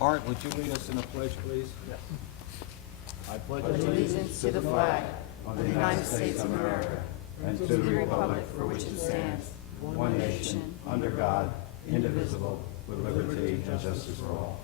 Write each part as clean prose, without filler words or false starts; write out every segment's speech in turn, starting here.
Art, would you lead us in a pledge, please? Yes. I pledge allegiance to the flag of the United States of America and to the republic for which it stands, one nation, under God, indivisible, with liberty and justice for all.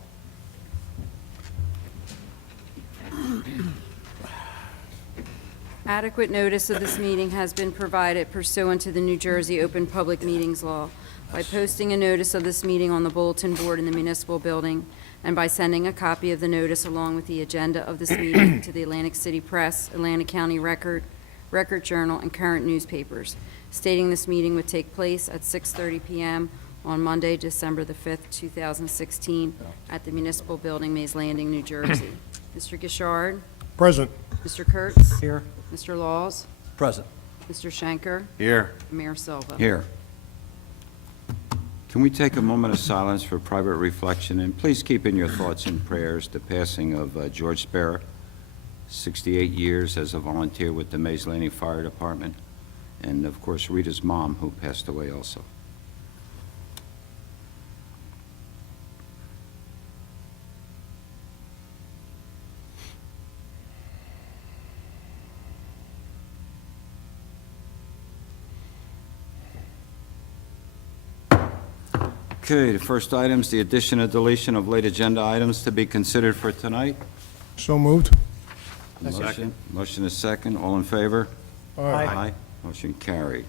Adequate notice of this meeting has been provided pursuant to the New Jersey Open Public Meetings Law by posting a notice of this meeting on the bulletin board in the municipal building and by sending a copy of the notice along with the agenda of this meeting to the Atlantic City Press, Atlantic County Record, Record Journal, and current newspapers, stating this meeting would take place at 6:30 p.m. on Monday, December the 5th, 2016, at the municipal building, Mays Landing, New Jersey. Mr. Gishard? Present. Mr. Kurtz? Here. Mr. Laws? Present. Mr. Schenker? Here. Mayor Silva? Here. Can we take a moment of silence for private reflection? And please keep in your thoughts and prayers the passing of George Sparrow, 68 years as a volunteer with the Mays Landing Fire Department, and of course Rita's mom, who passed away also. Okay, the first item is the addition or deletion of late agenda items to be considered for tonight. So moved. Motion is second. All in favor? Aye. Motion carried.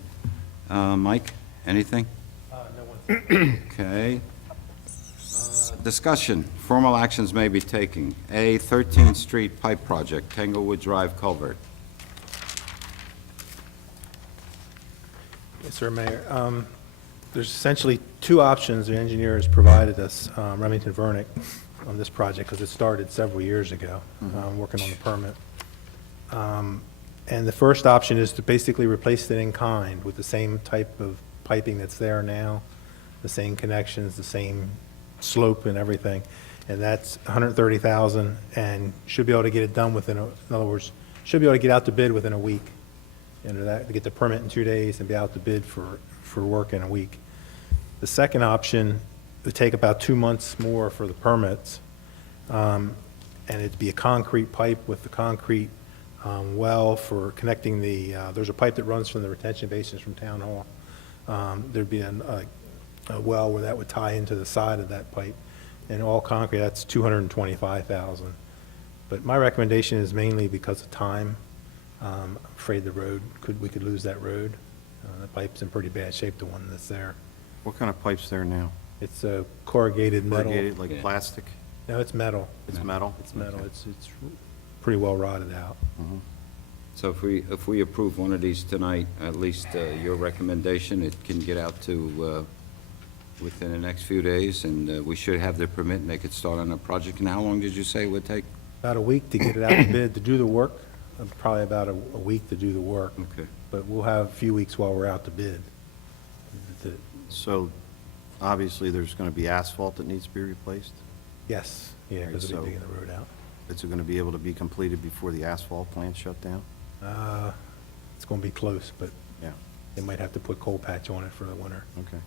Mike, anything? No one. Okay. Discussion. Formal actions may be taken. A, 13th Street Pipe Project, Tanglewood Drive Culvert. Yes, sir, Mayor. There's essentially two options the engineer has provided us, Remington Vernick, on this project, because it started several years ago, working on the permit. And the first option is to basically replace it in kind with the same type of piping that's there now, the same connections, the same slope and everything. And that's $130,000 and should be able to get it done within, in other words, should be able to get out to bid within a week. And that, to get the permit in 2 days and be out to bid for work in a week. The second option would take about 2 months more for the permits, and it'd be a concrete pipe with the concrete well for connecting the, there's a pipe that runs from the retention basins from Town Hall. There'd be a well where that would tie into the side of that pipe, and all concrete, that's $225,000. But my recommendation is mainly because of time. I'm afraid the road, we could lose that road. The pipe's in pretty bad shape, the one that's there. What kind of pipe's there now? It's a corrugated metal. Corrugated, like plastic? No, it's metal. It's metal? It's metal. Okay. It's pretty well rotted out. So if we approve one of these tonight, at least your recommendation, it can get out to within the next few days, and we should have the permit and they could start on the project. And how long did you say it would take? About a week to get it out to bid, to do the work, probably about a week to do the work. Okay. But we'll have a few weeks while we're out to bid. So, obviously, there's going to be asphalt that needs to be replaced? Yes, yeah, because Right, we'll be so- digging the road out. Is it going to be able to be completed before the asphalt plant shut down? It's going to be close, but Yeah, they might have to put coal patch on it for the winter. okay.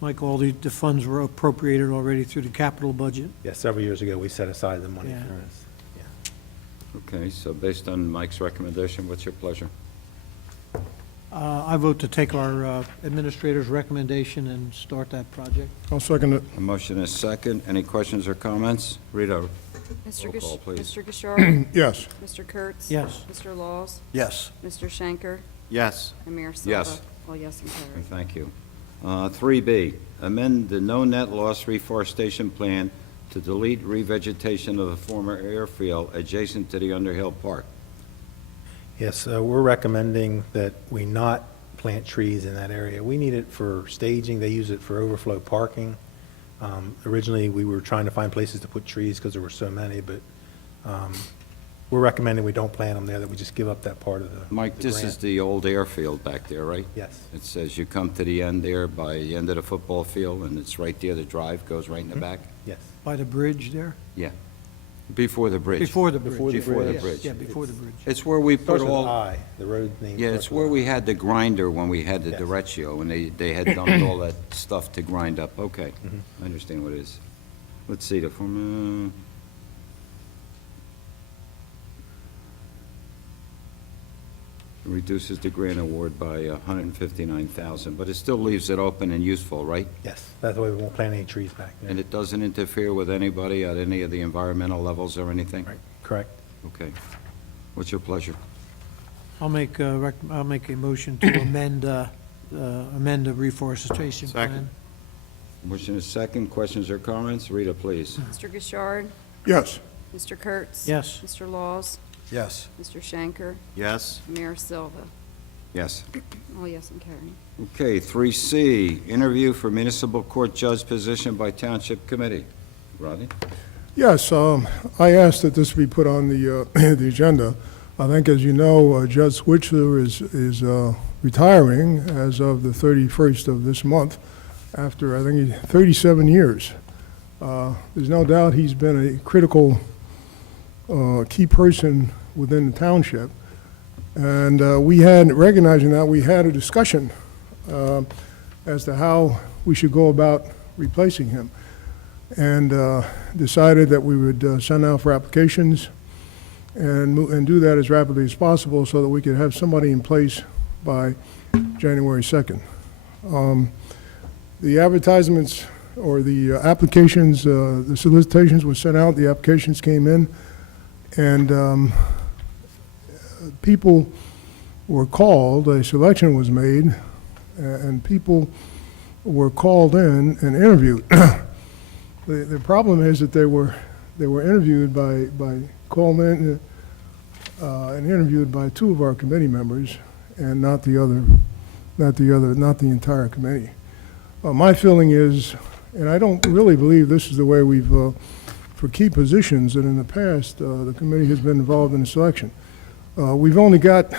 Mike, all the funds were appropriated already through the capital budget? Yeah, several years ago, we set aside the money Yeah. for this. Yeah. Okay, so based on Mike's recommendation, what's your pleasure? I vote to take our administrator's recommendation and start that project. I'll second it. A motion is second. Any questions or comments? Rita? Mr. Roll call, please. Mr. Gishard? Yes. Mr. Kurtz? Yes. Mr. Laws? Yes. Mr. Schenker? Yes, And Mayor Silva? Yes. All yes and carried. Thank you. 3B, amend the no net loss reforestation plan to delete revegetation of the former airfield adjacent to the Underhill Park. Yes, we're recommending that we not plant trees in that area. We need it for staging. They use it for overflow parking. Originally, we were trying to find places to put trees because there were so many, but we're recommending we don't plant them there, that we just give up that part of the Mike, the this is grant. the old airfield back there, right? Yes, It says you come to the end there by the end of the football field, and it's right there, the drive goes right in the back? yes. By the bridge there? Yeah. Before the bridge. Before the bridge. Before the Yes, bridge. Yeah, before the bridge. It's where we Starts put with all, I, the road name. yeah, starts it's with where I. we had the grinder when we had the Yes. derecho, and they had dumped all that stuff to grind up. Okay, I understand what it is. let's see, the form, reduces the grant award by $159,000, but it still leaves it open and useful, right? Yes, that way we won't plant any trees back there. And it doesn't interfere with anybody at any of the environmental levels or anything? Right, correct. Okay. What's your pleasure? I'll make a motion to amend the reforestation plan. Second. Motion is second. Questions or comments? Rita, please. Mr. Gishard? Yes. Mr. Kurtz? Yes. Mr. Laws? Yes. Mr. Shanker? Yes. Mayor Silva? Yes. Oh, yes, and carried. Okay, 3C, interview for municipal court judge position by Township Committee. Rodney? Yes, I asked that this be put on the, the agenda. I think, as you know, Judge Switzer is retiring as of the 31st of this month, after, I think, 37 years. There's no doubt he's been a critical key person within the township. And we had, recognizing that, we had a discussion as to how we should go about replacing him. And decided that we would send out for applications and do that as rapidly as possible so that we could have somebody in place by January 2nd. The advertisements or the applications, the solicitations were sent out, the applications came in, and people were called, a selection was made, and people were called in and interviewed. The problem is that they were interviewed by called in and interviewed by two of our committee members, and not the entire committee. My feeling is, and I don't really believe this is the way we've, for key positions, that in the past the committee has been involved in the selection. We've only got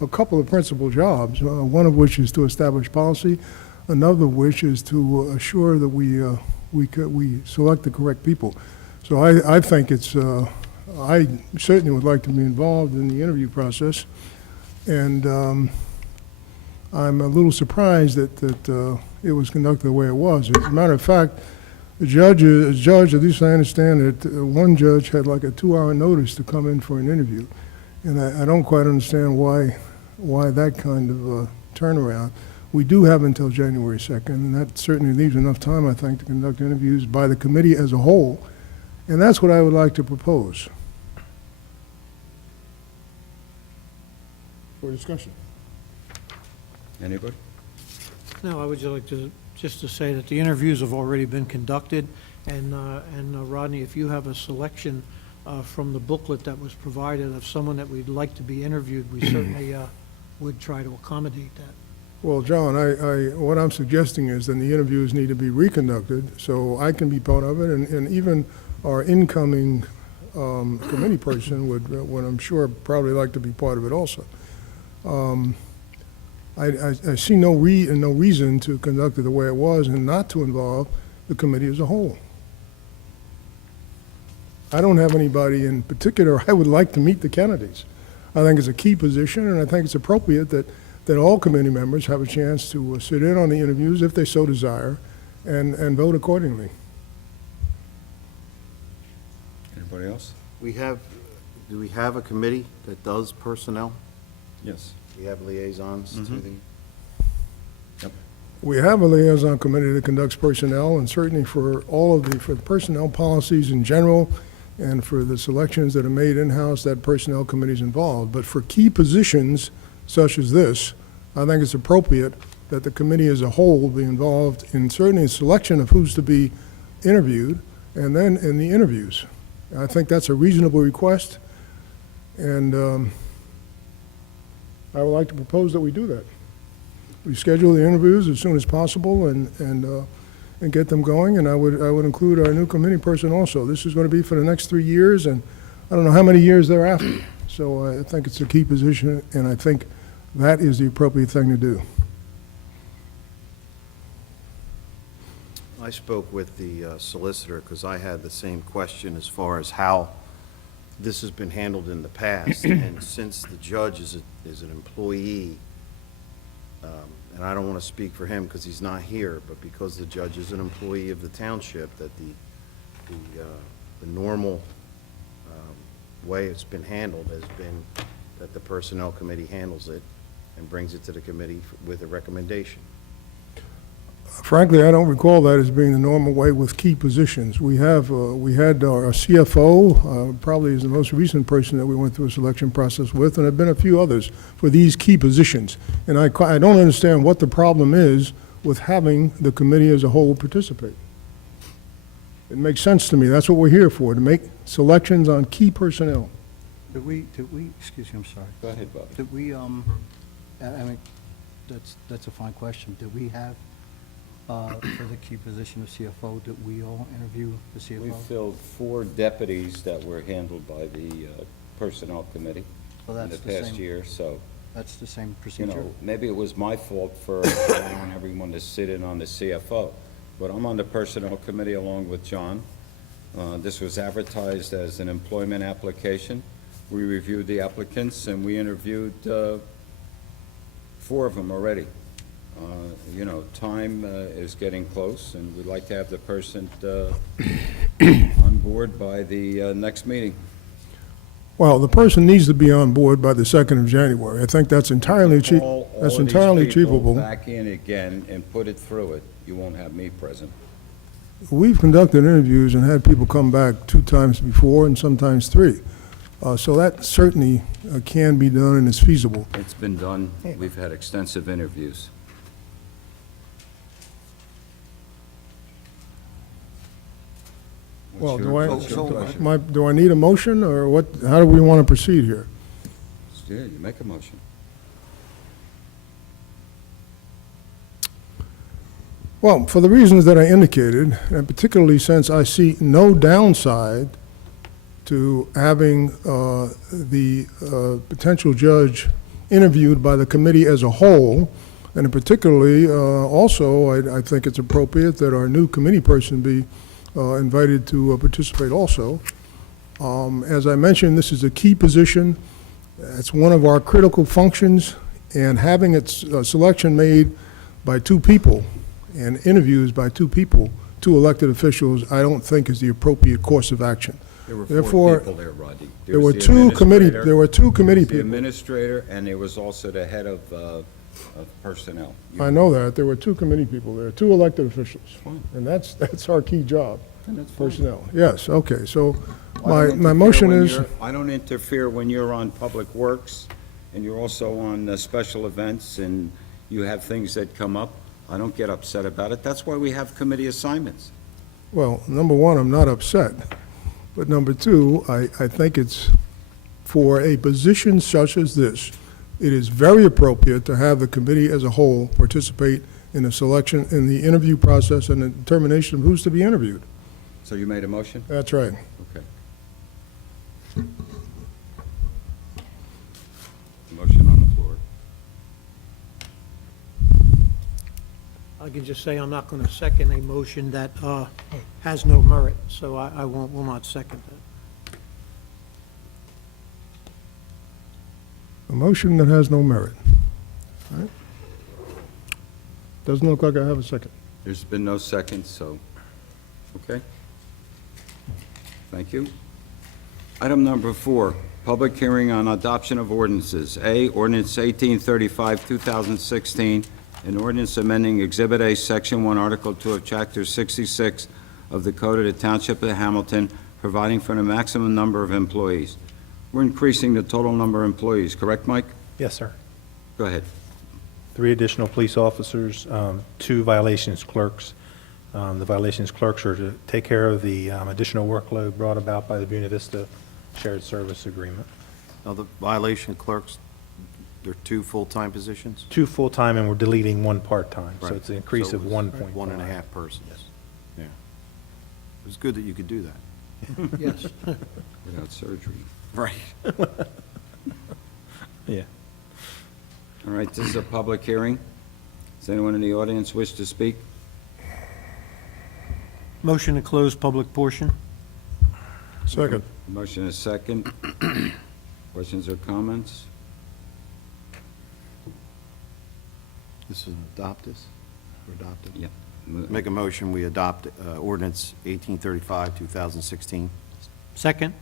a couple of principal jobs, one of which is to establish policy, another of which is to assure that we select the correct people. So I think it's, I certainly would like to be involved in the interview process, and I'm a little surprised that it was conducted the way it was. As a matter of fact, the judge, at least I understand it, one judge had like a 2-hour notice to come in for an interview, and I don't quite understand why that kind of turnaround. We do have until January 2nd, and that certainly leaves enough time, I think, to conduct interviews by the committee as a whole, and that's what I would like to propose. For discussion. Anybody? No, I would just like to say that the interviews have already been conducted, and Rodney, if you have a selection from the booklet that was provided of someone that we'd like to be interviewed, we certainly would try to accommodate that. Well, John, what I'm suggesting is that the interviews need to be reconducted, so I can be part of it, and even our incoming committee person would I'm sure, probably like to be part of it also. I see no reason to conduct it the way it was and not to involve the committee as a whole. I don't have anybody in particular I would like to meet the candidates. I think it's a key position, and I think it's appropriate that all committee members have a chance to sit in on the interviews if they so desire and vote accordingly. Anybody else? Do we have a committee that does personnel? Yes. We have liaisons to the, We have a liaison committee that conducts personnel, and certainly for for personnel policies in general, and for the selections that are made in-house, that personnel committee is involved. But for key positions such as this, I think it's appropriate that the committee as a whole be involved in certainly the selection of who's to be interviewed, and then in the interviews. I think that's a reasonable request, and I would like to propose that we do that. We schedule the interviews as soon as possible and get them going, and I would include our new committee person also. This is going to be for the next 3 years, and I don't know how many years thereafter. So I think it's a key position, and I think that is the appropriate thing to do. I spoke with the solicitor because I had the same question as far as how this has been handled in the past. And since the judge is an employee, and I don't want to speak for him because he's not here, but because the judge is an employee of the township, that the normal way it's been handled has been that the Personnel Committee handles it and brings it to the committee with a recommendation. Frankly, I don't recall that as being the normal way with key positions. We had our CFO, probably is the most recent person that we went through a selection process with, and there have been a few others for these key positions. And I don't understand what the problem is with having the committee as a whole participate. It makes sense to me. That's what we're here for, to make selections on key personnel. Did we, excuse me, I'm sorry. Go ahead, Bobby. Did we, I mean, that's a fine question. Did we have, for the key position of CFO, did we all interview the We CFO? filled 4 deputies that were handled by the Personnel Committee So in that's the the past same, year, so, that's the same you procedure? know, maybe it was my fault for allowing everyone to sit in on the CFO, but I'm on the Personnel Committee along with John. This was advertised as an employment application. We reviewed the applicants, and we interviewed 4 of them already. You know, time is getting close, and we'd like to have the person on board by the next meeting. Well, the person needs to be on board by the 2nd of January. I think that's entirely All of these achievable. people back in again and put it through it. You won't have me present. We've conducted interviews and had people come back 2 times before and sometimes 3. So that certainly can be done and is feasible. It's been done. We've had extensive interviews. Well, What's your pleasure? do I need a motion, or what, how do we want to proceed here? Yeah, you make a motion. Well, for the reasons that I indicated, and particularly since I see no downside to having the potential judge interviewed by the committee as a whole, and particularly also, I think it's appropriate that our new committee person be invited to participate also. As I mentioned, this is a key position. It's one of our critical functions, and having its selection made by 2 people and interviews by 2 people, 2 elected officials, I don't think is the appropriate course of action. There were 4 Therefore, people there, Rodney. There were 2 committee The people. administrator, and there was also the head of personnel. I know that. There were 2 committee people there, 2 elected officials. Fine. And that's our key job, And that's fine. personnel. Yes, okay, so I my don't my interfere motion when is, you're- I don't interfere when you're on Public Works, and you're also on special events, and you have things that come up. I don't get upset about it. That's why we have committee assignments. well, number 1, I'm not upset. But number 2, I think it's, for a position such as this, it is very appropriate to have the committee as a whole participate in the selection, in the interview process and the determination of who's to be interviewed. So you made a motion? That's right. Okay. Motion on the floor. I can just say I'm not going to second a motion that has no merit, so I will not second that. A motion that has no merit. All right. Doesn't look like I have a second. There's been no second, so, okay. Thank you. Item number 4, public hearing on adoption of ordinances. A, ordinance 1835, 2016, an ordinance amending Exhibit A, Section 1, Article 2 of Chapter 66 of the Code of the Township of Hamilton, providing for the maximum number of employees. We're increasing the total number of employees, correct, Mike? Yes, sir. Go ahead. 3 additional police officers, 2 violations clerks. The violations clerks are to take care of the additional workload brought about by the Buena Vista Shared Service Agreement. Now, the violation clerks, there are 2 full-time positions? 2 full-time, and we're deleting 1 part-time, so Right. it's an increase So of it was 1.5. 1.5 persons. Yeah. It was good that you could do that. Yes. Without surgery. Right. Yeah. All right, this is a public hearing. Does anyone in the audience wish to speak? Motion to close public portion? Second. Motion is second. Questions or comments? This is adopt this? Or adopted? Yeah. Make a motion, we adopt ordinance 1835, 2016. Second?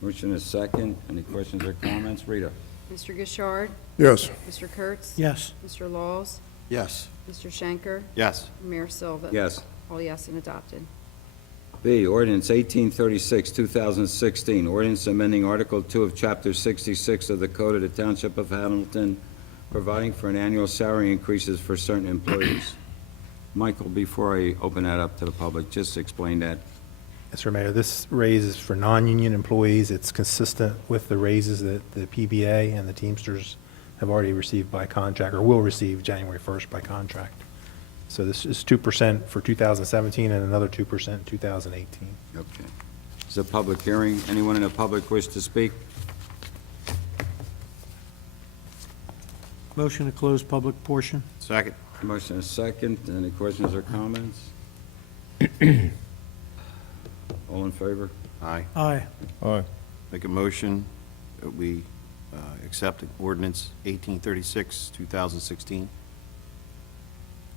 Motion is second. Any questions or comments? Rita? Mr. Gishard? Yes. Mr. Kurtz? Yes. Mr. Laws? Yes. Mr. Schenker? Yes. Mayor Silva? Yes. All yes and adopted. B, ordinance 1836, 2016, ordinance amending Article 2 of Chapter 66 of the Code of the Township of Hamilton, providing for an annual salary increases for certain employees. Michael, before I open that up to the public, just explain that. Yes, sir, Mayor. This raise is for non-union employees. It's consistent with the raises that the PBA and the Teamsters have already received by contract, or will receive January 1st by contract. So this is 2% for 2017 and another 2% in 2018. Okay. Is a public hearing. Anyone in the public wish to speak? Motion to close public portion? Second. Motion is second. Any questions or comments? All in favor? Aye. Aye. Aye. Make a motion that we accept ordinance 1836, 2016.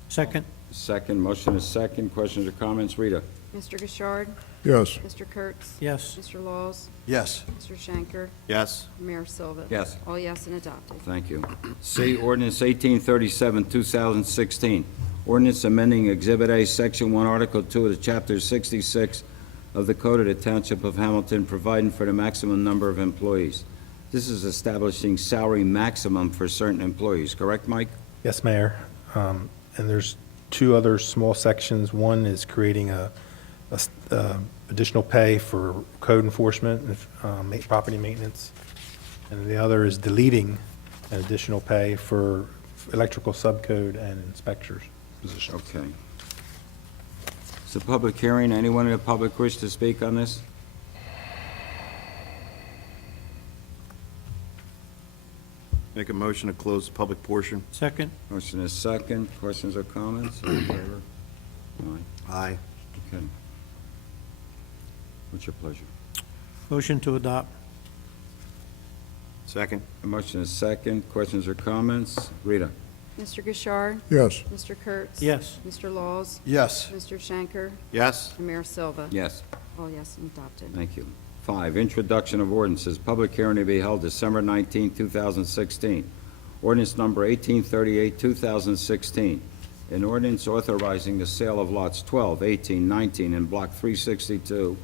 Second? Second. Motion is second. Questions or comments? Rita? Mr. Gishard? Yes. Mr. Kurtz? Yes. Mr. Laws? Yes. Mr. Schenker? Yes. Mayor Silva? Yes. All yes and adopted. Thank you. C, ordinance 1837, 2016, ordinance amending Exhibit A, Section 1, Article 2 of the Chapter 66 of the Code of the Township of Hamilton, providing for the maximum number of employees. This is establishing salary maximum for certain employees, correct, Mike? Yes, Mayor. And there's two other small sections. One is creating additional pay for code enforcement, property maintenance, and the other is deleting an additional pay for electrical subcode and inspectors position. Okay. It's a public hearing. Anyone in the public wish to speak on this? Make a motion to close the public portion. Second? Motion is second. Questions or comments? All in favor? Aye. Aye. Okay. What's your pleasure? Motion to adopt? Second. A motion is second. Questions or comments? Rita? Mr. Gishard? Yes. Mr. Kurtz? Yes. Mr. Laws? Yes. Mr. Schenker? Yes. And Mayor Silva? Yes. All yes and adopted. Thank you. 5, introduction of ordinances. Public hearing to be held December 19, 2016. Ordinance number 1838, 2016. An ordinance authorizing the sale of lots 12, 18, 19, and Block 362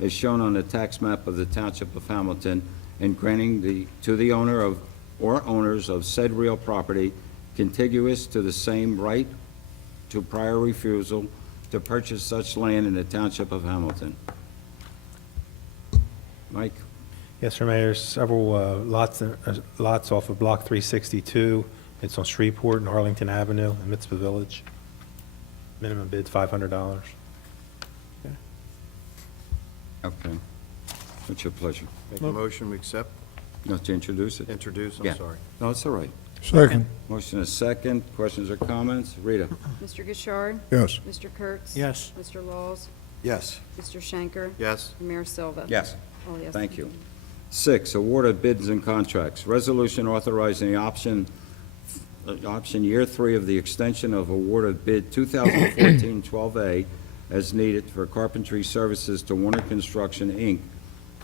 as shown on the tax map of the Township of Hamilton, and granting to the owner of or owners of said real property contiguous to the same right to prior refusal to purchase such land in the Township of Hamilton. Mike? Yes, sir, Mayor. Several lots off of Block 362. It's on Shreveport and Arlington Avenue in Mitzvah Village. Minimum bid's $500. Okay. What's your pleasure? Make a motion, we accept, No, to introduce it? introduce, Yeah. I'm sorry. No, it's all right. Second. Motion is second. Questions or comments? Rita? Mr. Gishard? Yes. Mr. Kurtz? Yes. Mr. Laws? Yes. Mr. Schenker? Yes. And Mayor Silva? Yes. All yes. Thank you. 6, award of bids and contracts. Resolution authorizing the option year 3 of the extension of award of bid 2014-12A as needed for carpentry services to Warner Construction, Inc.,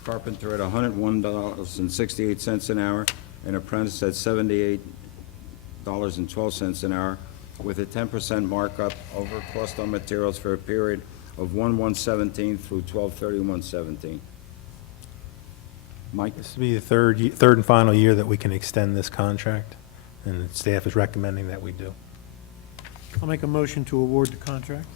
carpenter at $101.68 an hour, and apprentice at $78.12 an hour, with a 10% markup over cost on materials for a period of 1/1/17 through 12/31/17. Mike? This will be the third and final year that we can extend this contract, and the staff is recommending that we do. I'll make a motion to award the contract?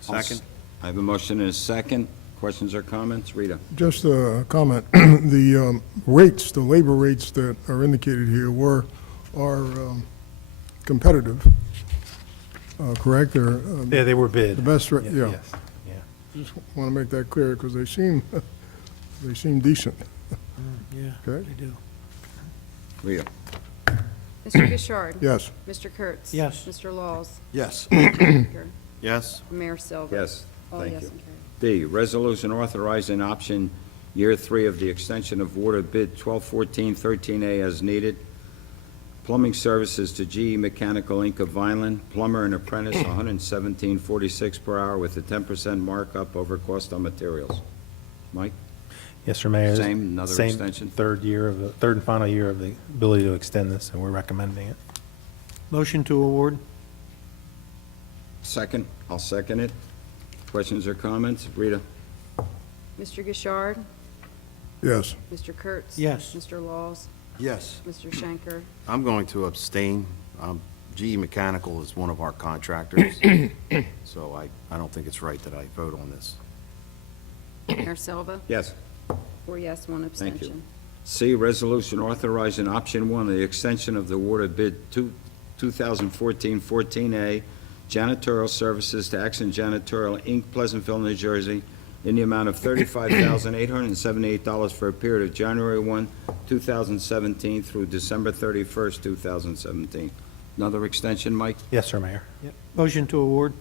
Second. I have a motion and a second. Questions or comments? Rita? Just a comment. The rates, the labor rates that are indicated here are competitive, correct? They're Yeah, they were bid. the best, Yeah, yeah. yes, yeah. Just want to make that clear because they seem decent. Yeah, Okay. they do. Rita? Mr. Gishard? Yes. Mr. Kurtz? Yes. Mr. Laws? Yes. Mr. Schenker? Yes. And Mayor Silva? Yes. All Thank yes you. and carried. D, resolution authorizing option year 3 of the extension of award of bid 1214-13A as needed, Plumbing services to GE Mechanical Inc. of Vineland, plumber and apprentice, $117.46 per hour with a 10% markup over cost on materials. Mike? Yes, sir, Mayor. Same, another extension? Third and final year of the ability to extend this, and we're recommending it. Motion to award? Second? I'll second it. Questions or comments? Rita? Mr. Gishard? Yes. Mr. Kurtz? Yes. Mr. Laws? Yes. Mr. Schenker? I'm going to abstain. GE Mechanical is one of our contractors, so I don't think it's right that I vote on this. Mayor Silva? Yes. 4 yes, 1 Thank you. abstention. C, resolution authorizing option 1 of the extension of the awarded bid 2014-14A janitorial services to Action Janitorial, Inc., Pleasantville, New Jersey, in the amount of $35,878 for a period of January 1, 2017 through December 31st, 2017. Another extension, Mike? Yes, sir, Mayor. Motion to award?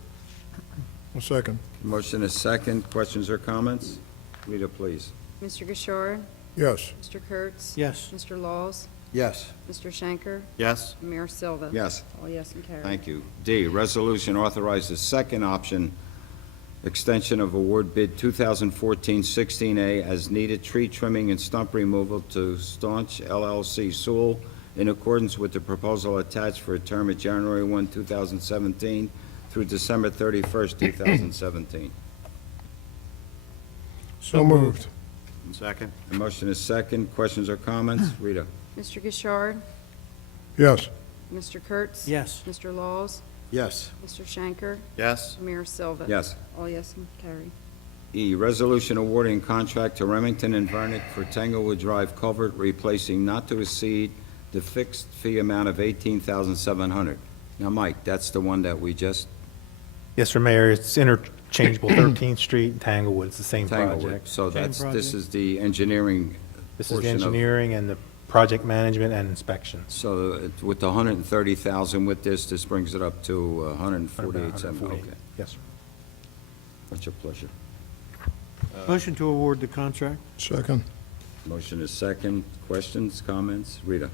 A second. Motion is second. Questions or comments? Rita, please. Mr. Gishard? Yes. Mr. Kurtz? Yes. Mr. Laws? Yes. Mr. Schenker? Yes. Mayor Silva? Yes. All yes and carried. Thank you. D, resolution authorizes second option extension of award bid 2014-16A as needed tree trimming and stump removal to Staunch LLC Sewell in accordance with the proposal attached for a term of January 1, 2017 through December 31st, 2017. So moved. Second? The motion is second. Questions or comments? Rita? Mr. Gishard? Yes. Mr. Kurtz? Yes. Mr. Laws? Yes. Mr. Schenker? Yes. Mayor Silva? Yes. All yes and carried. E, resolution awarding contract to Remington and Vernick for Tanglewood Drive culvert replacing not to exceed the fixed fee amount of $18,700. Now, Mike, that's the one that we just, Yes, sir, Mayor. It's interchangeable 13th Street and Tanglewood. It's the same Tanglewood. project. So Same this project. is the engineering This is the portion of. engineering and the project management and inspections. So with the 130,000 with this brings it up to 148,700. 148. Okay. Yes, sir. What's your pleasure? Motion to award the contract? Second. Motion is second. Questions, comments? Rita?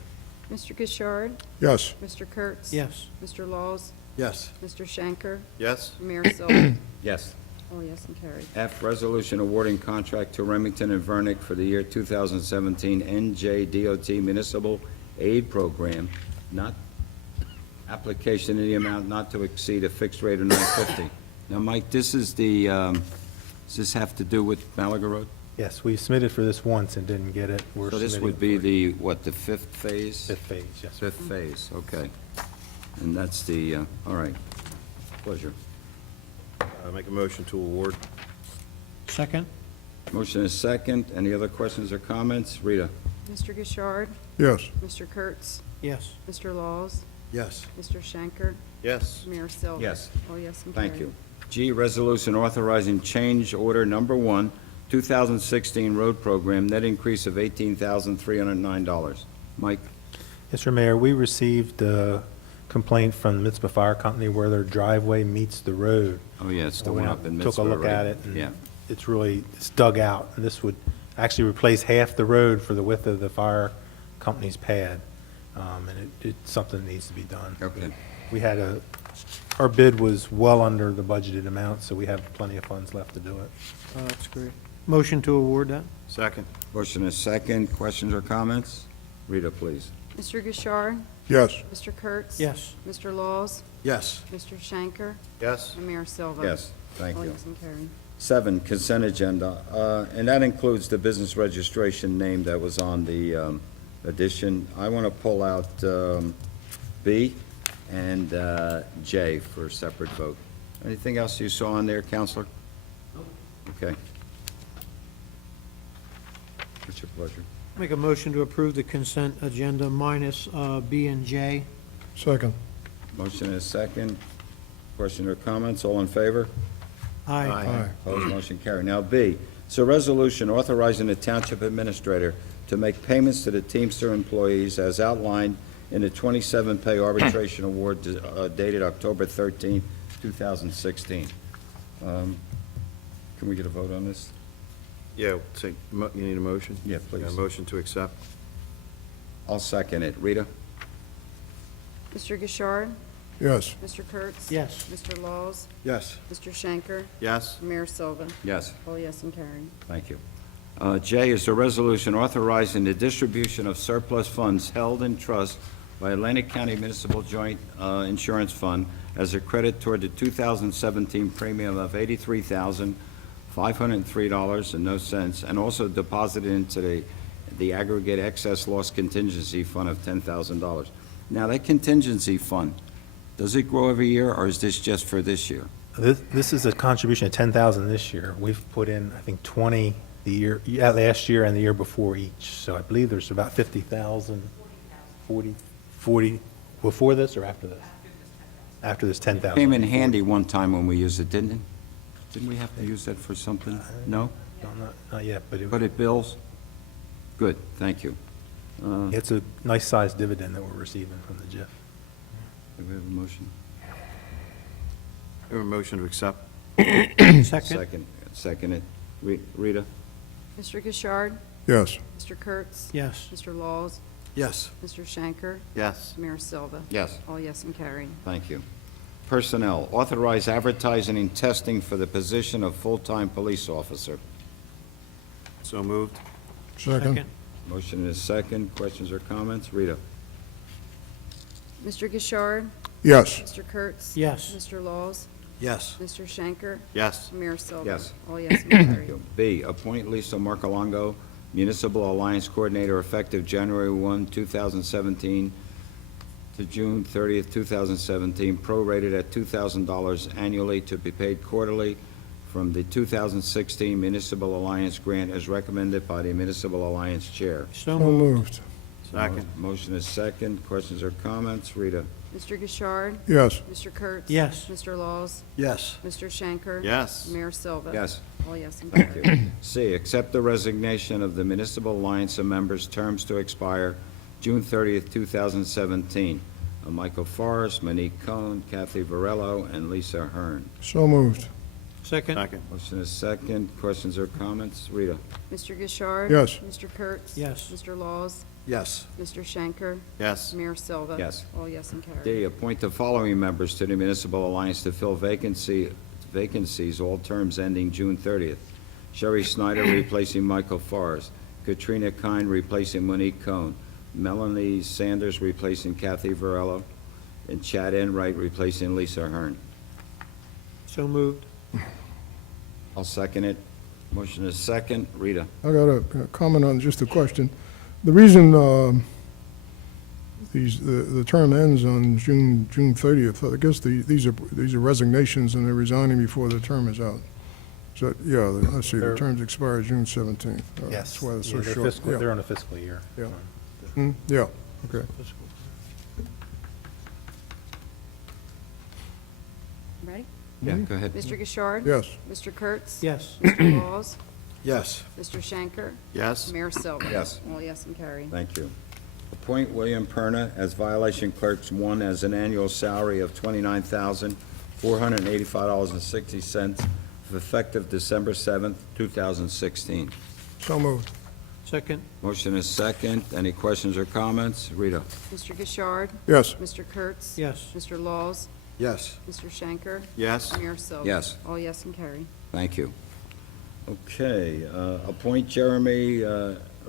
Mr. Gishard? Yes. Mr. Kurtz? Yes. Mr. Laws? Yes. Mr. Schenker? Yes. Mayor Silva? Yes. All yes and carried. F, resolution awarding contract to Remington and Vernick for the year 2017 NJDOT Municipal Aid Program, not, application in the amount not to exceed a fixed rate of $950. Now, Mike, this is the, does this have to do with Malaga Road? Yes, we submitted for this once and didn't get it. We're So this submitting would be for the, what, the fifth phase? Fifth phase, yes, sir. Fifth phase, okay. And that's the, all right. Pleasure. Make a motion to award. Second? Motion is second. Any other questions or comments? Rita? Mr. Gishard? Yes. Mr. Kurtz? Yes. Mr. Laws? Yes. Mr. Schenker? Yes. Mayor Silva? Yes. All yes and carried. Thank you. G, resolution authorizing change order number 1, 2016 road program, net increase of $18,309. Mike? Yes, sir, Mayor. We received a complaint from the Mitzvah Fire Company where their driveway meets the road. Oh, yeah, it's the We one went up in Took Mitzvah, a look right? at it, Yeah. and it's dug out. And this would actually replace half the road for the width of the fire company's pad. And it's something that needs to be done. Okay. We had our bid was well under the budgeted amount, so we have plenty of funds left to do it. That's great. Motion to award that? Second? Motion is second. Questions or comments? Rita, please. Mr. Gishard? Yes. Mr. Kurtz? Yes. Mr. Laws? Yes. Mr. Schenker? Yes. And Mayor Silva? Yes, thank All you. yes and carried. 7, consent agenda, and that includes the business registration name that was on the addition. I want to pull out B and J for a separate vote. Anything else you saw on there, Counselor? Okay. What's your pleasure? Make a motion to approve the consent agenda minus B and J. Second. Motion is second. Question or comments? All in favor? Aye. Aye. Opposed, motion carried. Now, B, it's a resolution authorizing the Township Administrator to make payments to the Teamster employees as outlined in the 27 pay arbitration award dated October 13, 2016. Can we get a vote on this? Yeah, you need a motion? Yeah, please. A motion to accept? I'll second it. Rita? Mr. Gishard? Yes. Mr. Kurtz? Yes. Mr. Laws? Yes. Mr. Schenker? Yes. Mayor Silva? Yes. All yes and carried. Thank you. J is a resolution authorizing the distribution of surplus funds held in trust by Atlantic County Municipal Joint Insurance Fund as a credit toward the 2017 premium of $83,503.00, and also deposited into the aggregate excess loss contingency fund of $10,000. Now, that contingency fund, does it grow every year, or is this just for this year? This is a contribution of 10,000 this year. We've put in, I think, 20 the year, last year and the year before each. So I believe there's about 50,000, 40, before this or after this? After this 10,000. Came in handy one time when we used it, didn't it? Didn't we have to use that for something? No? No, not yet, but But it bills? Good, thank you. it's a nice-sized dividend that we're receiving from the JIF. Do we have a motion? Have a motion to accept? Second? Second it. Rita? Mr. Gishard? Yes. Mr. Kurtz? Yes. Mr. Laws? Yes. Mr. Schenker? Yes. Mayor Silva? Yes. All yes and carried. Thank you. Personnel, authorize advertising and testing for the position of full-time police officer. So moved? Second. Motion is second. Questions or comments? Rita? Mr. Gishard? Yes. Mr. Kurtz? Yes. Mr. Laws? Yes. Mr. Schenker? Yes. Mayor Silva? Yes. All yes and carried. B, appoint Lisa Marcolongo, Municipal Alliance Coordinator, effective January 1, 2017 to June 30th, 2017, prorated at $2,000 annually to be paid quarterly from the 2016 Municipal Alliance Grant as recommended by the Municipal Alliance Chair. So So moved. moved. Second? Motion is second. Questions or comments? Rita? Mr. Gishard? Yes. Mr. Kurtz? Yes. Mr. Laws? Yes. Mr. Schenker? Yes. Mayor Silva? Yes. All yes and Thank carried. you. C, accept the resignation of the Municipal Alliance of members' terms to expire June 30th, 2017. Michael Forrest, Monique Cohn, Kathy Varello, and Lisa Hearn. So moved. Second? Second? Motion is second. Questions or comments? Rita? Mr. Gishard? Yes. Mr. Kurtz? Yes. Mr. Laws? Yes. Mr. Schenker? Yes. Mayor Silva? Yes. All yes and carried. D, appoint the following members to the Municipal Alliance to fill vacancies, all terms ending June 30th. Sherry Snyder replacing Michael Forrest. Katrina Kine replacing Monique Cohn. Melanie Sanders replacing Kathy Varello. And Chad Enright replacing Lisa Hearn. So moved. I'll second it. Motion is second. Rita? I got a comment on just a question. The reason the term ends on June 30th, I guess these are resignations and they're resigning before the term is out. So, yeah, I see, the They're- terms expire June 17th. Yes. That's why it's so Yeah, they're short. fiscal- They're on a fiscal year. Yeah. Yeah, okay. Ready? Yeah, go ahead. Mr. Gishard? Yes. Mr. Kurtz? Yes. Mr. Laws? Yes. Mr. Schenker? Yes. Mayor Silva? Yes. All yes and carried. Thank you. Appoint William Perna as violation clerks 1 as an annual salary of $29,485.60 effective December 7th, 2016. So moved. Second? Motion is second. Any questions or comments? Rita? Mr. Gishard? Yes. Mr. Kurtz? Yes. Mr. Laws? Yes. Mr. Schenker? Yes. Mayor Silva? Yes. All yes and carried. Thank you. Okay, appoint Jeremy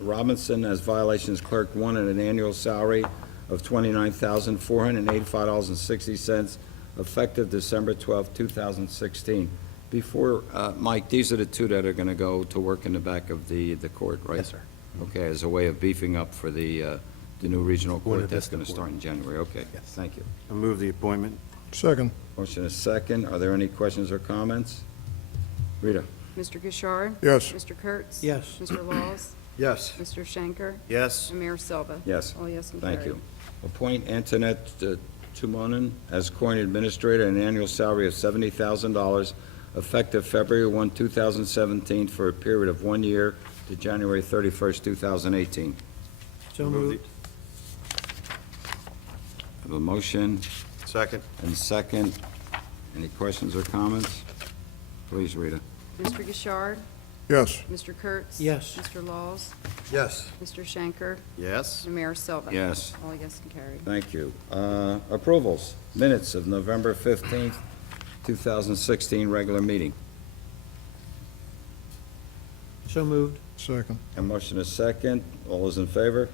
Robinson as violations clerk 1 at an annual salary of $29,485.60 effective December 12th, 2016. Before, Mike, these are the two that are going to go to work in the back of the court, right? Yes, sir. Okay, as a way of beefing up for the new regional Buena court that's Vista going to Court. start in January. Okay, Yes. thank you. I move the appointment. Second. Motion is second. Are there any questions or comments? Rita? Mr. Gishard? Yes. Mr. Kurtz? Yes. Mr. Laws? Yes. Mr. Schenker? Yes. And Mayor Silva? Yes. All yes and carried. Thank you. Appoint Antoinette Tumonen as coin administrator, an annual salary of $70,000, effective February 1, 2017, for a period of 1 year to January 31st, 2018. So moved. Have a motion Second? and second. Any questions or comments? Please, Rita. Mr. Gishard? Yes. Mr. Kurtz? Yes. Mr. Laws? Yes. Mr. Schenker? Yes? And Mayor Silva? Yes. All yes and carried. Thank you. Approvals, minutes of November 15th, 2016, regular meeting. So moved. Second. A motion is second. All those in favor?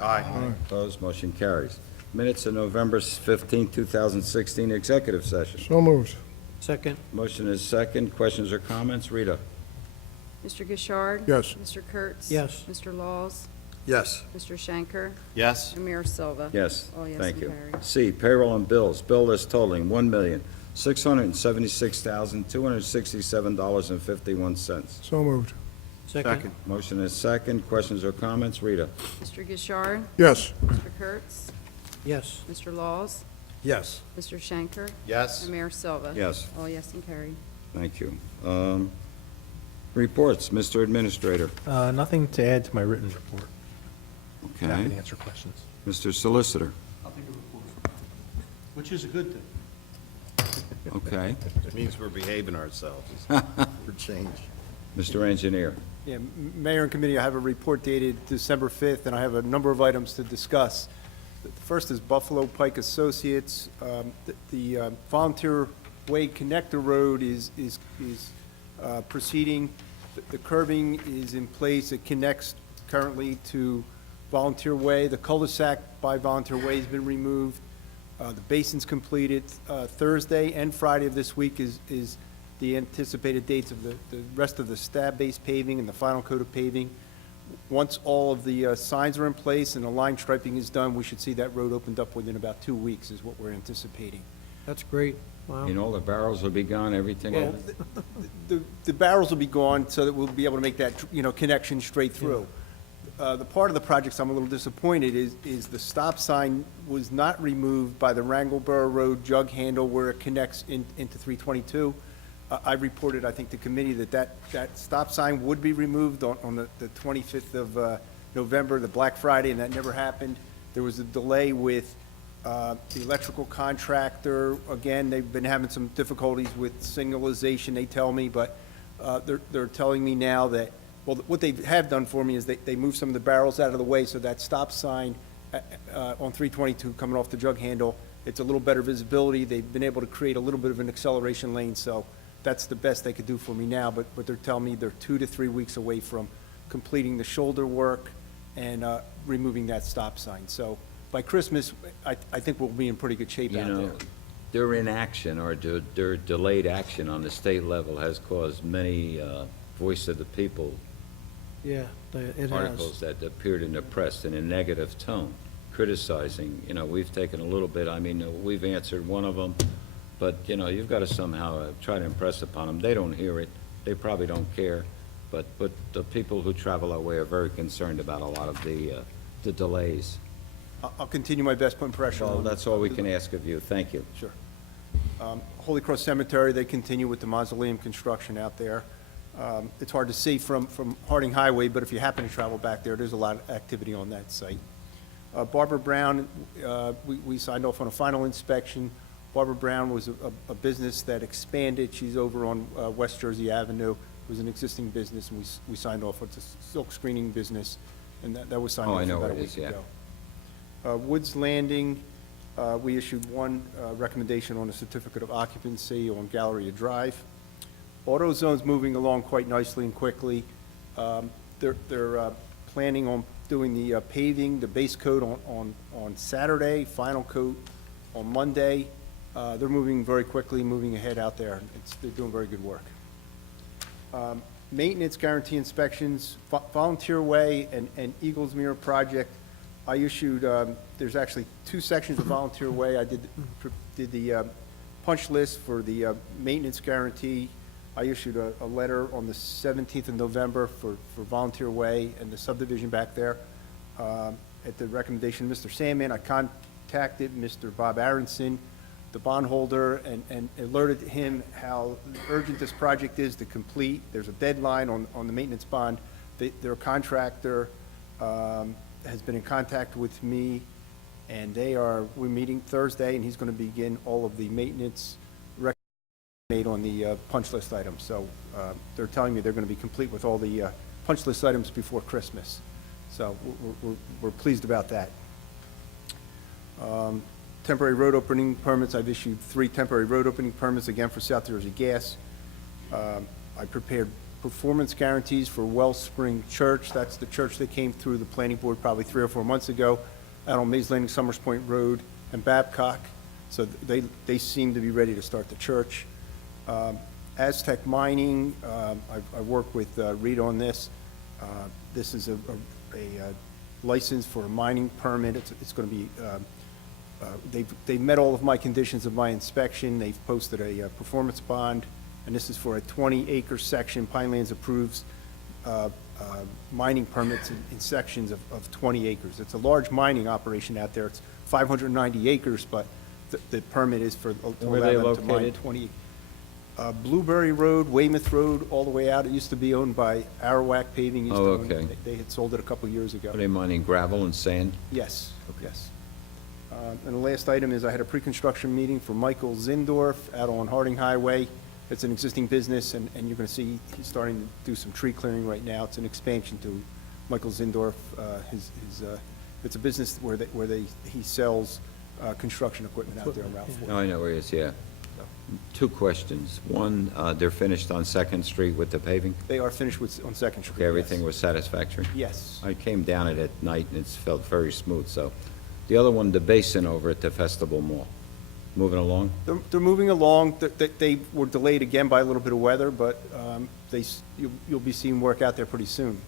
Aye. Opposed? Motion carries. Minutes of November 15th, 2016, executive session. So moved. Second. Motion is second. Questions or comments? Rita? Mr. Gishard? Yes. Mr. Kurtz? Yes. Mr. Laws? Yes. Mr. Schenker? Yes? And Mayor Silva? Yes. All yes Thank and you. carried. C, payroll and bills. Bill list totaling $1,676,267.51. So moved. Second. Motion is second. Questions or comments? Rita? Mr. Gishard? Yes. Mr. Kurtz? Yes. Mr. Laws? Yes. Mr. Schenker? Yes? And Mayor Silva? Yes. All yes and carried. Thank you. Reports, Mr. Administrator. Nothing to add to my written report. I Okay. can answer questions. Mr. Solicitor. Which is a good thing. Okay. It means we're behaving ourselves for change. Mr. Engineer. Yeah, Mayor and Committee, I have a report dated December 5th, and I have a number of items to discuss. The first is Buffalo Pike Associates. The Volunteer Way Connector Road is proceeding. The curbing is in place. It connects currently to Volunteer Way. The cul-de-sac by Volunteer Way has been removed. The basin's completed. Thursday and Friday of this week is the anticipated dates of the rest of the stab-based paving and the final coat of paving. Once all of the signs are in place and the line striping is done, we should see that road opened up within about 2 weeks, is what we're anticipating. That's great. Wow. You know, the barrels will be gone, everything. Well, the barrels will be gone so that we'll be able to make that, connection straight through. The part of the projects I'm a little disappointed is the stop sign was not removed by the Wrangleboro Road jug handle where it connects into 322. I reported, I think, to committee that stop sign would be removed on the 25th of November, the Black Friday, and that never happened. There was a delay with the electrical contractor. Again, they've been having some difficulties with signalization, they tell me, but they're telling me now that, well, what they have done for me is they moved some of the barrels out of the way, so that stop sign on 322 coming off the jug handle, it's a little better visibility. They've been able to create a little bit of an acceleration lane, so that's the best they could do for me now, but they're telling me they're 2 to 3 weeks away from completing the shoulder work and removing that stop sign. So by Christmas, I think we'll be in pretty good shape You out know, there. their inaction or their delayed action on the state level has caused many voice of the people Yeah, it has. articles that appeared in the press in a negative tone, criticizing. We've taken a little bit, we've answered one of them, but, you've got to somehow try to impress upon them. They don't hear it. They probably don't care. But the people who travel that way are very concerned about a lot of the delays. I'll continue my best putting pressure Well, on. that's all we can ask of you. Thank you. Sure. Holy Cross Cemetery, they continue with the mausoleum construction out there. It's hard to see from Harding Highway, but if you happen to travel back there, there's a lot of activity on that site. Barbara Brown, we signed off on a final inspection. Barbara Brown was a business that expanded. She's over on West Jersey Avenue. It was an existing business, and we signed off. It's a silk screening business, and that was signed Oh, off I know about a what it week is, yeah. ago. Woods Landing, we issued one recommendation on a certificate of occupancy on Galleria Drive. AutoZone's moving along quite nicely and quickly. They're planning on doing the paving, the base coat on Saturday, final coat on Monday. They're moving very quickly, moving ahead out there. They're doing very good work. Maintenance guarantee inspections, Volunteer Way and Eagles Mirror Project. I issued, there's actually 2 sections of Volunteer Way. I did the punch list for the maintenance guarantee. I issued a letter on the 17th of November for Volunteer Way and the subdivision back there. At the recommendation of Mr. Sandman, I contacted Mr. Bob Aronson, the bondholder, and alerted him how urgent this project is to complete. There's a deadline on the maintenance bond. Their contractor has been in contact with me, and we're meeting Thursday, and he's going to begin all of the maintenance made on the punch list items. So they're telling me they're going to be complete with all the punch list items before Christmas. So we're pleased about that. Temporary road opening permits, I've issued 3 temporary road opening permits, again for South Jersey Gas. I prepared performance guarantees for Wellspring Church. That's the church that came through the planning board probably 3 or 4 months ago out on Mays Landing, Summers Point Road, and Babcock. So they seem to be ready to start the church. Aztec Mining, I worked with Rita on this. This is a license for a mining permit. It's going to be, they've met all of my conditions of my inspection. They've posted a performance bond, and this is for a 20-acre section. Pinelands approves mining permits in sections of 20 acres. It's a large mining operation out there. It's 590 acres, but the permit is for, to Where are allow they them to mine located? 20. Blueberry Road, Weymouth Road, all the way out. It used to be owned by Arawak Paving. Used Oh, to own it. okay. They had sold it a couple years ago. Are they mining gravel and sand? Yes, yes. And the last item is I had a pre-construction meeting for Michael Zindorf out on Harding Highway. It's an existing business, and you're going to see he's starting to do some tree clearing right now. It's an expansion to Michael Zindorf. It's a business where he sells construction equipment out there on Route 4. Oh, I know where he is, yeah. 2 questions. One, they're finished on Second Street with the paving? They are finished on Second Street. Okay, everything yes. was satisfactory? Yes. I came down it at night, and it's felt very smooth, so. The other one, the basin over at the Festival Mall, moving along? They're moving along. They were delayed again by a little bit of weather, but you'll be seeing work out there pretty soon.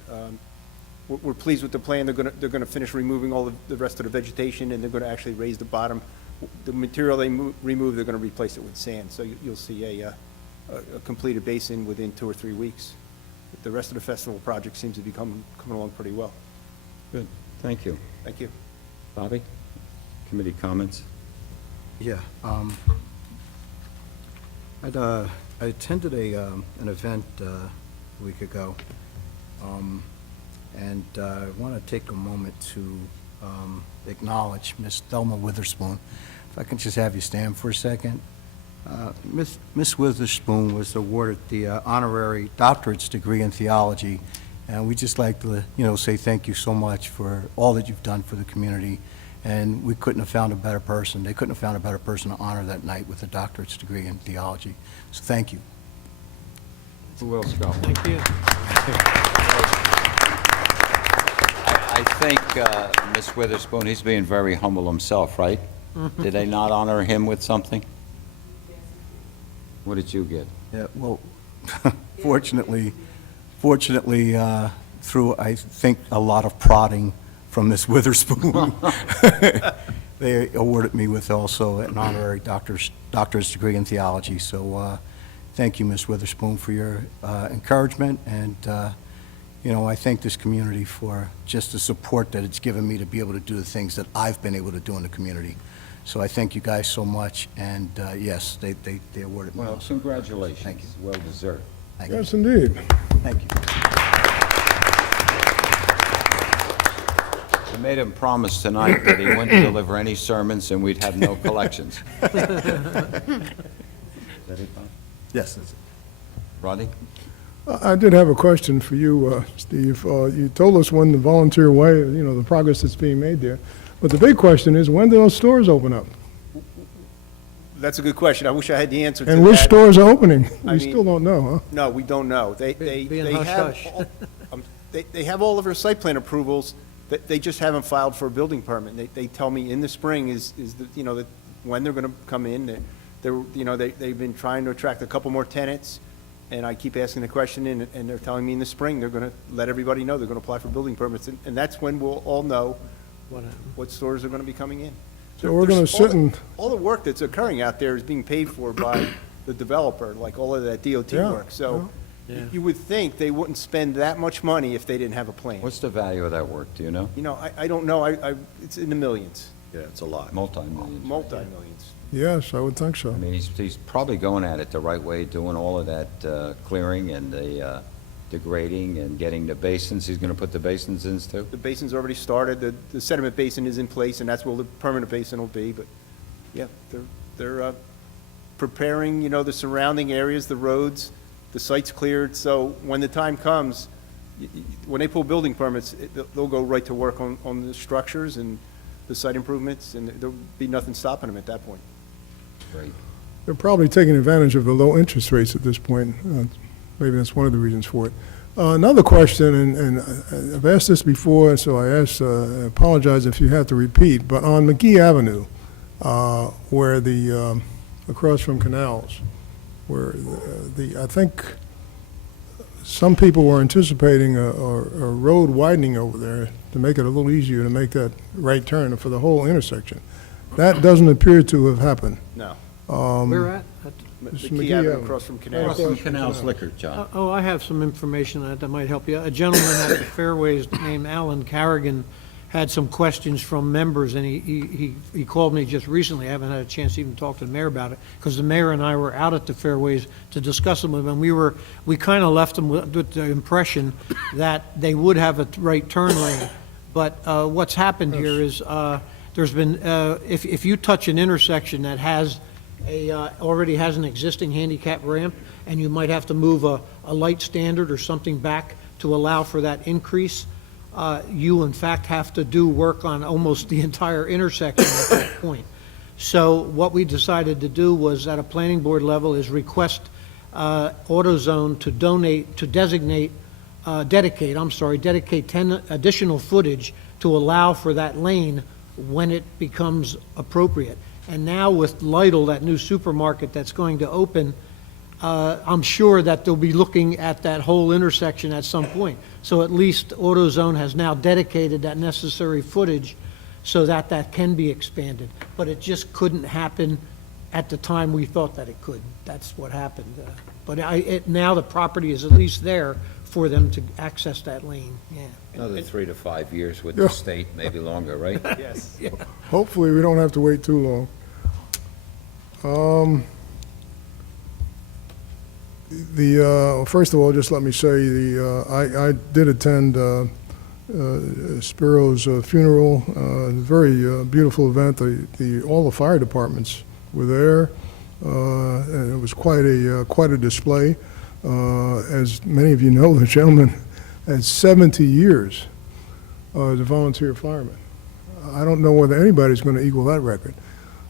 We're pleased with the plan. They're going to finish removing all the rest of the vegetation, and they're going to actually raise the bottom. The material they remove, they're going to replace it with sand. So you'll see a completed basin within 2 or 3 weeks. The rest of the festival project seems to be coming along pretty well. Good, thank you. Thank you. Bobby? Committee comments? Yeah. I attended an event a week ago, and I want to take a moment to acknowledge Miss Thelma Witherspoon. If I can just have you stand for a second. Miss Witherspoon was awarded the honorary doctorate's degree in theology, and we'd just like to, say thank you so much for all that you've done for the community. And we couldn't have found a better person. They couldn't have found a better person to honor that night with a doctorate's degree in theology. So thank you. Who else, Scott? Thank you. I think Ms. Witherspoon, he's being very humble himself, right? Did they not honor him with something? What did you get? Yeah, well, fortunately, through, I think, a lot of prodding from Ms. Witherspoon, they awarded me with also an honorary doctor's degree in theology. So thank you, Ms. Witherspoon, for your encouragement. And, I thank this community for just the support that it's given me to be able to do the things that I've been able to do in the community. So I thank you guys so much. And, yes, they awarded me Well, also. congratulations. Thank you. Well deserved. Thank you. Yes, indeed. Thank you. I made him promise tonight that he wouldn't deliver any sermons and we'd have no collections. Is that it, Bob? Yes, that's it. Rodney? I did have a question for you, Steve. You told us when the volunteer way, the progress that's being made there. But the big question is, when do those stores open up? That's a good question. I wish I had the answer to that. And which stores are opening? I We mean- still don't know, huh? No, we don't know. Being They hush have, hush. they have all of their site plan approvals, they just haven't filed for a building permit. They tell me in the spring is that when they're gonna come in. They've been trying to attract a couple more tenants, and I keep asking the question, and they're telling me in the spring, they're gonna let everybody know, they're gonna apply for building permits, and that's when we'll all know what stores are gonna be coming in. So we're gonna sit and, All the work that's occurring out there is being paid for by the developer, like all of that DOT Yeah, work. So yeah. you would think they wouldn't spend that much money if they didn't have a plan. What's the value of that work, do you know? I don't know. It's in the millions, Yeah, it's a lot. Multi-millions. multi-millions. yes, I would think so. I mean, he's probably going at it the right way, doing all of that clearing and the grading and getting the basins. He's going to put the basins in too? The basin's already started. The sediment basin is in place, and that's where the permanent basin will be. But, yeah, preparing, the surrounding areas, the roads, the site's cleared, so when the time comes, when they pull building permits, they'll go right to work on the structures and the site improvements, and there'll be nothing stopping them at that point. Great. They're probably taking advantage of the low interest rates at this point. Maybe that's one of the reasons for it. Another question, and I've asked this before, so I apologize if you have to repeat, but on McGee Avenue, where across from Canals, where I think some people were anticipating a road widening over there to make it a little easier to make that right turn for the whole intersection. That doesn't appear to have happened. No. Where at? The Mr. key McGee avenue Avenue. across from Right Canal. across from Canals Liquor, John. Oh, I have some information that might help you. A gentleman at the Fairways named Alan Carrigan had some questions from members, and he called me just recently. I haven't had a chance to even talk to the mayor about it, because the mayor and I were out at the Fairways to discuss them with him, and we kind of left them with the impression that they would have a right turn lane. But what's happened here is, there's been, if you touch an intersection that has already has an existing handicap ramp, and you might have to move a light standard or something back to allow for that increase, you in fact have to do work on almost the entire intersection at that point. So what we decided to do was, at a planning board level, is request AutoZone to dedicate 10 additional footage to allow for that lane when it becomes appropriate. And now with Lidl, that new supermarket that's going to open, I'm sure that they'll be looking at that whole intersection at some point. So at least AutoZone has now dedicated that necessary footage so that that can be expanded. But it just couldn't happen at the time we thought that it could. That's what happened. But now the property is at least there for them to access that lane, yeah. Another 3 to 5 years with Yeah. the state, maybe longer, right? Yes. Hopefully, we don't have to wait too long. First of all, just let me say, I did attend Spiro's funeral, very beautiful event. All the fire departments were there, and it was quite a display. As many of you know, the gentleman had 70 years as a volunteer fireman. I don't know whether anybody's going to equal that record.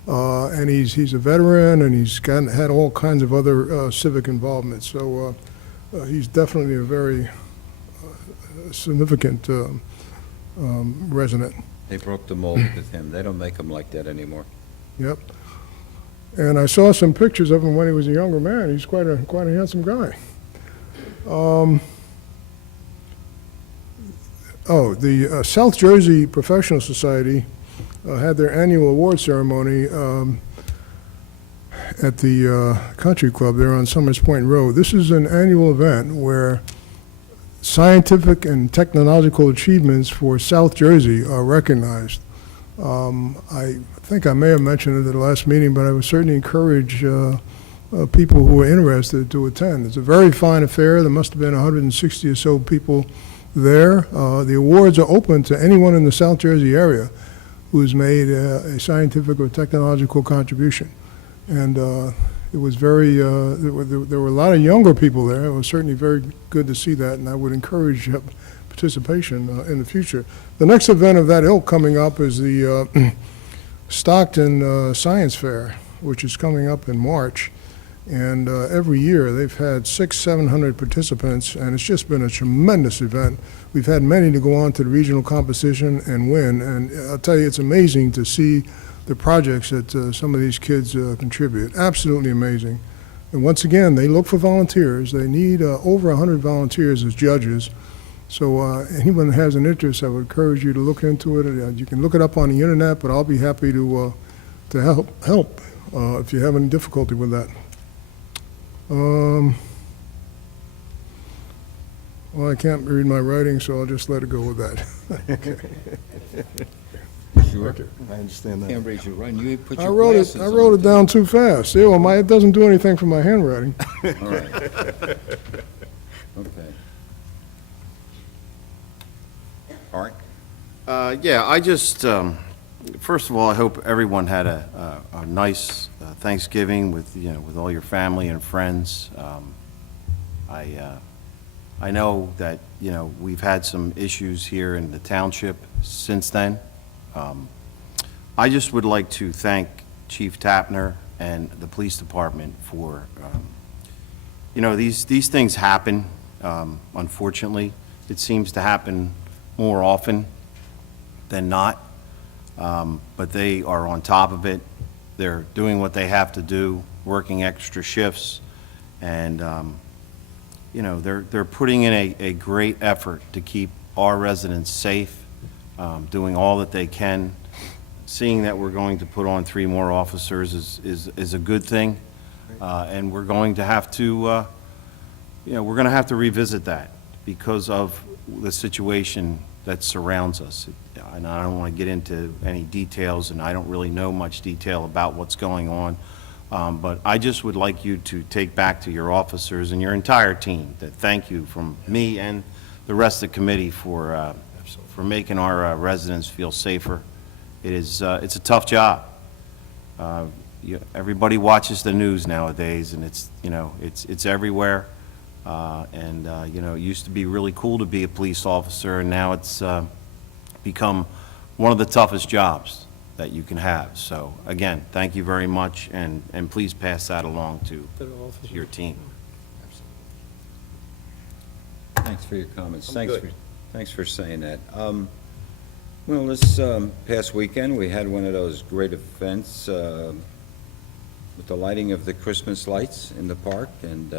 And he's a veteran, and he's had all kinds of other civic involvement. So he's definitely a very significant resident. They broke the mold with him. They don't make them like that anymore. Yep. And I saw some pictures of him when he was a younger man. He's quite a handsome guy. The South Jersey Professional Society had their annual award ceremony at the Country Club there on Summers Point Road. This is an annual event where scientific and technological achievements for South Jersey are recognized. I think I may have mentioned it at the last meeting, but I would certainly encourage people who are interested to attend. It's a very fine affair. There must have been 160 or so people there. The awards are open to anyone in the South Jersey area who's made a scientific or technological contribution. And it was very, there were a lot of younger people there. It was certainly very good to see that, and I would encourage participation in the future. The next event of that ilk coming up is the Stockton Science Fair, which is coming up in March. And every year, they've had 600-700 participants, and it's just been a tremendous event. We've had many to go on to the regional competition and win, and I'll tell you, it's amazing to see the projects that some of these kids contribute. Absolutely amazing. And once again, they look for volunteers. They need over 100 volunteers as judges. So anyone that has an interest, I would encourage you to look into it. You can look it up on the internet, but I'll be happy to help if you have any difficulty with that. Well, I can't read my writing, so I'll just let it go with that. Sure. I understand that. Can't read your writing. You put I your wrote glasses it. I on. wrote it down too fast. Yeah, well, it doesn't do anything for my handwriting. All right. Okay. Art? Yeah, I just First of all, I hope everyone had a nice Thanksgiving with, with all your family and friends. I know that, we've had some issues here in the township since then. I just would like to thank Chief Tapner and the police department for, these things happen, unfortunately. It seems to happen more often than not. But they are on top of it. They're doing what they have to do, working extra shifts, and, they're putting in a great effort to keep our residents safe, doing all that they can. Seeing that we're going to put on 3 more officers is a good thing, and we're going to have to, we're going to have to revisit that because of the situation that surrounds us. And I don't want to get into any details, and I don't really know much detail about what's going on. But I just would like you to take back to your officers and your entire team that thank you from me and the rest of the committee for making our residents feel safer. It's a tough job. Everybody watches the news nowadays, and it's everywhere. It used to be really cool to be a police officer, and now it's become one of the toughest jobs that you can have. So, again, thank you very much, and please pass that along to your team. Thanks for your comments. Thanks for saying that. Well, this past weekend, we had one of those great events with the lighting of the Christmas lights in the park, and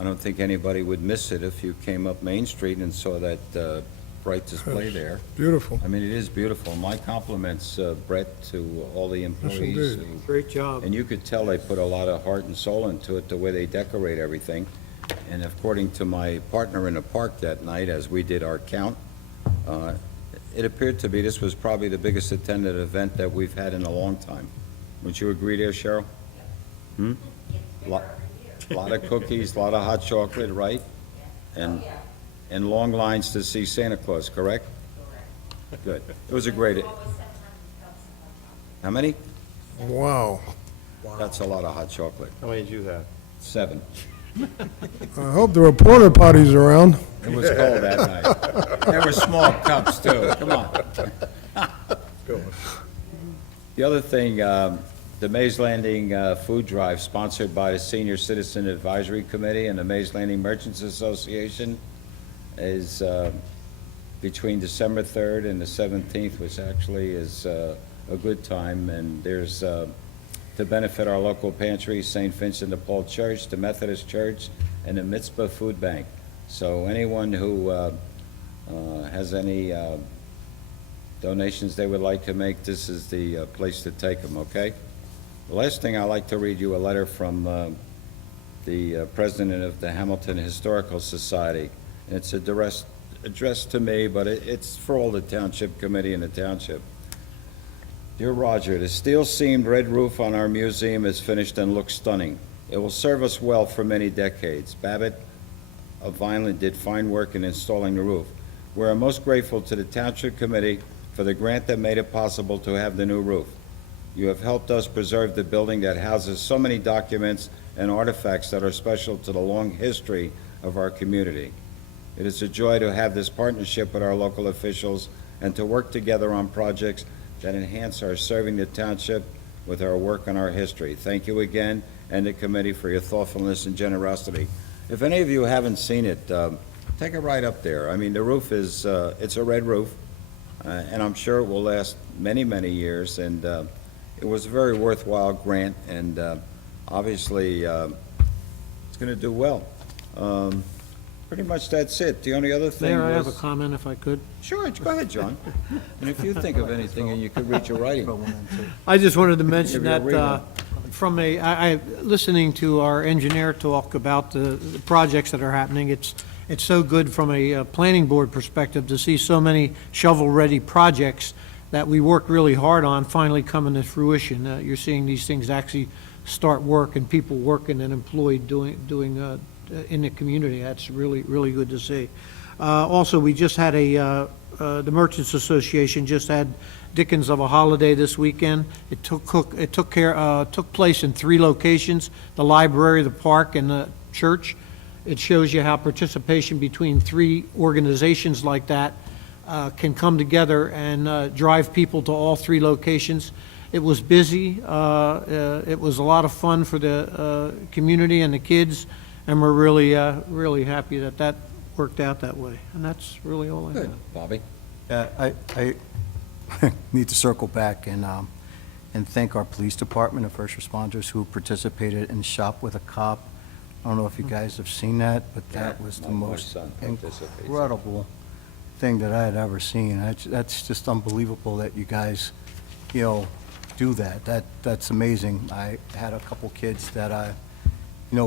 I don't think anybody would miss it if you came up Main Street and saw that bright display there. Beautiful. I mean, it is beautiful. My compliments, Brett, to all the employees. indeed. Great job. And you could tell they put a lot of heart and soul into it, the way they decorate everything. And according to my partner in the park that night, as we did our count, it appeared to be this was probably the biggest attended event that we've had in a long time. Would you agree there, Cheryl? Lot of cookies, a lot of hot chocolate, right? And long lines to see Santa Claus, correct? Correct. Good. It was a great. How many? Wow. That's a lot of hot chocolate. How many did you have? 7. I hope there were porta potties around. It was cold that night. There were small cups, too. Come on. The other thing, the Mays Landing Food Drive, sponsored by the Senior Citizen Advisory Committee and the Mays Landing Merchants Association, is between December 3rd and the 17th, which actually is a good time. And there's to benefit our local pantry, St. Vincent de Paul Church, the Methodist Church, and the Mitzvah Food Bank. So anyone who has any donations they would like to make, this is the place to take them, okay? The last thing, I'd like to read you a letter from the president of the Hamilton Historical Society. And it's addressed to me, but it's for all the township committee and the township. Dear Roger, the steel-seamed red roof on our museum is finished and looks stunning. It will serve us well for many decades. Babbitt of Vineland did fine work in installing the roof. We are most grateful to the Township Committee for the grant that made it possible to have the new roof. You have helped us preserve the building that houses so many documents and artifacts that are special to the long history of our community. It is a joy to have this partnership with our local officials and to work together on projects that enhance our serving the township with our work on our history. Thank you again, and the committee, for your thoughtfulness and generosity. If any of you haven't seen it, take a ride up there. I mean, the roof is, it's a red roof, and I'm sure it will last many, many years, and it was a very worthwhile grant, and obviously, it's going to do well. Pretty much that's it. The only other thing Mayor, I have a was... comment if I could. Sure, go ahead, John. And if you think of anything and you could read your writing. I just wanted to mention Give you a that from listening to our engineer talk about the projects that are happening, it's so good from a planning board perspective to see so many shovel-ready projects that we worked really hard on finally coming to fruition. You're seeing these things actually start work and people working and employed doing in the community. That's really, really good to see. Also, we just had the Merchants Association just had Dickens of a Holiday this weekend. It took place in 3 locations, the library, the park, and the church. It shows you how participation between 3 organizations like that can come together and drive people to all 3 locations. It was busy. It was a lot of fun for the community and the kids, and we're really happy that that worked out that way. And that's really all I Good. have. Bobby? I need to circle back and thank our police department and first responders who participated in Shop with a Cop. I don't know if you guys have seen that, but that Yeah, was the my most son participates. incredible thing that I had ever seen. That's just unbelievable that you guys, do that. That's amazing. I had a couple kids that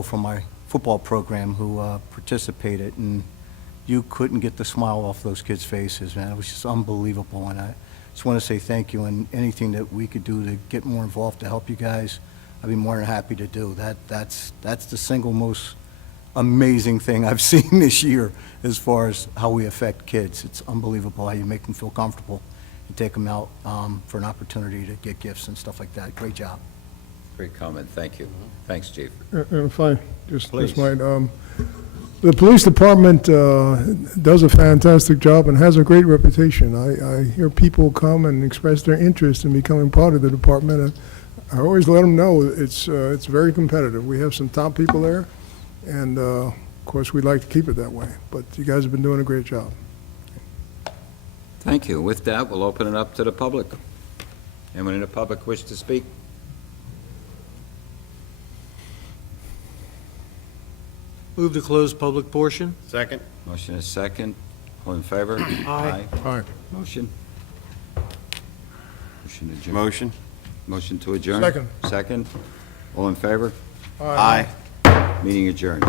from my football program who participated, and you couldn't get the smile off those kids' faces, man. It was just unbelievable, and I just want to say thank you, and anything that we could do to get more involved to help you guys, I'd be more than happy to do. That's the single most amazing thing I've seen this year as far as how we affect kids. It's unbelievable how you make them feel comfortable and take them out for an opportunity to get gifts and stuff like that. Great job. Great comment, thank you. Thanks, Chief. And if I just Please. might, the police department does a fantastic job and has a great reputation. I hear people come and express their interest in becoming part of the department, and I always let them know it's very competitive. We have some top people there, and of course, we'd like to keep it that way. But you guys have been doing a great job. Thank you. With that, we'll open it up to the public. Anyone in the public wish to speak? Move to close public portion. Second? Motion is second. All in favor? Aye. All right. Motion? Motion adjourned. Motion? Motion to adjourn? Second. Second. All in favor? Aye. Meeting adjourned.